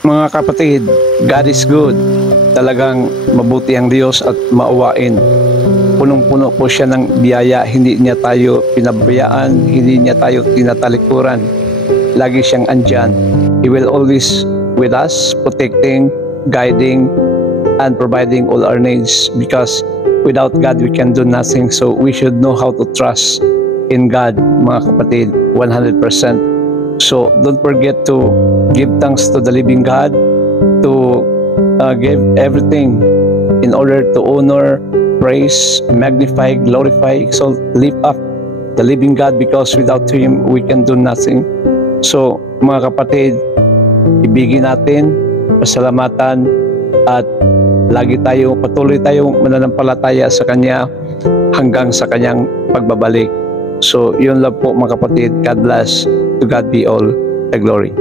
Mga kapatid, God is good. Talagang mabuti ang Diyos at maawain. Punong-puno po siya ng biyaya. Hindi niya tayo pinabayaan, hindi niya tayo tinatalikuran. Lagi siyang andyan. He will always with us, protecting, guiding, and providing all our needs, because without God we can do nothing. So we should know how to trust in God, mga kapatid, 100%. So don't forget to give thanks to the living God, to give everything in order to honor, praise, magnify, glorify, exalt, lift up the living God, because without Him we can do nothing. So mga kapatid, ibigin natin, pasalamatan, at patuloy tayong mananampalataya sa Kanya hanggang sa Kanyang pagbabalik. So yun lang po mga kapatid. God bless. To God be all the glory.